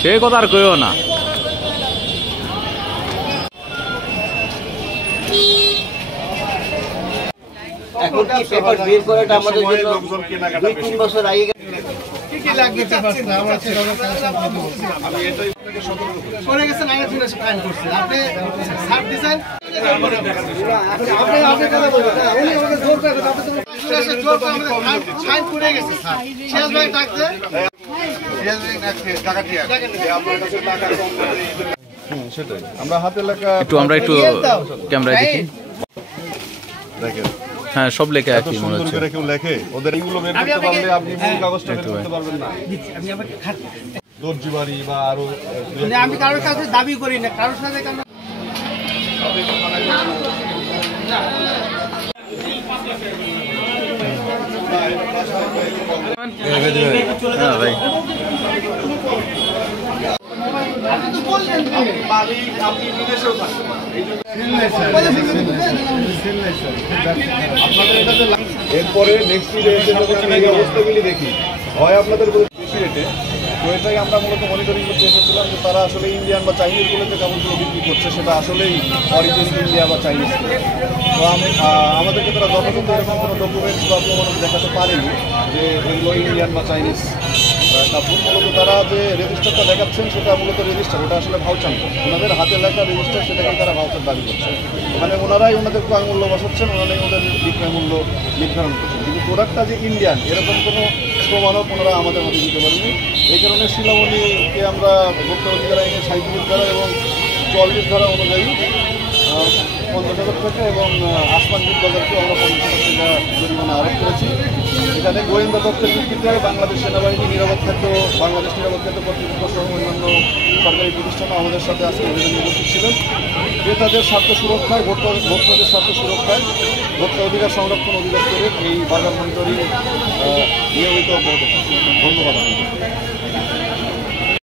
সে কথা আর কইও না। এখন কি পেপার বের করাটা আমাদের জন্য 2-3 বছর আগে কি কি লাগবে পেপার না আমরা সেভাবে আমি এটাই আপনাকে সতর্ক করে গেছেন আগে থেকে ফাইন করছে আপনি সাব ডিজাইন আপনি কথা বলবেন না উনি আমাদের জোর করে আপনি তো জোর করে আমাদের ফাইন করে গেছে স্যার শেষ ভাই ডাকতে শেষ ভাই ডাকতে টাকা দিয়ে আপনার কাছে টাকা কম করে সেটাই আমরা হাতে লেখা একটু ক্যামেরায় দেখি দেখেন। হ্যাঁ সব লেখা একই মনে হচ্ছে। কেউ লেখে ওদের এইগুলো বের করতে পারলে আপনি মূল কাগজটা বের করতে পারবেন না। আমি আমাকে দর্জি বাড়ি বা আরো আমি কারোর কাছে দাবি করি না কারোর সাথে কেন হ্যাঁ ভাই এরপরে নেক্সট অবস্থাগুলি দেখি হয় আপনাদের বেশি রেটে, তো এটাই আমরা মূলত মনিটরিং করতে এসেছিলাম যে তারা আসলে ইন্ডিয়ান বা চাইনিজ বলে যে কাপড়গুলো বিক্রি করছে সেটা আসলেই অরিজিন ইন্ডিয়া বা চাইনিজ। তো আমাদেরকে তারা যথাযথ এরকম কোনো ডকুমেন্টস বা প্রমাণ দেখাতে পারেনি যে এগুলো ইন্ডিয়ান বা চাইনিজ কাপড়। মূলত তারা যে রেজিস্টারটা দেখাচ্ছেন সেটা মূলত রেজিস্টার, ওটা আসলে ভাউচার না, ওনাদের হাতে লেখা রেজিস্টার, সেটাকে তারা ভাউচার দাবি করছে। মানে ওনারাই ওনাদের ক্রয় মূল্য বসাচ্ছেন, ওনারাই ওদের বিক্রয় মূল্য নির্ধারণ করছেন, কিন্তু প্রোডাক্টটা যে ইন্ডিয়ান এরকম কোনো প্রমাণও ওনারা আমাদের হাতে দিতে পারেনি। এই কারণে শিলামণিকে আমরা ভোক্তা অধিকার আইনে 37 ধারা এবং 44 ধারা অনুযায়ী 50,000 টাকা এবং আসমানজিৎ বাজারকেও আমরা 50,000 টাকা জরিমানা আরোপ করেছি। এখানে গোয়েন্দা তথ্যের ভিত্তিতে বাংলাদেশ সেনাবাহিনী, নিরাপদ খাদ্য, বাংলাদেশ নিরাপদ খাদ্য কর্তৃপক্ষ সহ অন্যান্য সরকারি প্রতিষ্ঠানও আমাদের সাথে আজকে অভিযানে উপস্থিত ছিলেন। ক্রেতাদের স্বার্থ সুরক্ষায়, ভোক্তাদের স্বার্থ সুরক্ষায় ভোক্তা অধিকার সংরক্ষণ অধিদপ্তরের এই বাজার মনিটরিং নিয়মিত ধন্যবাদ।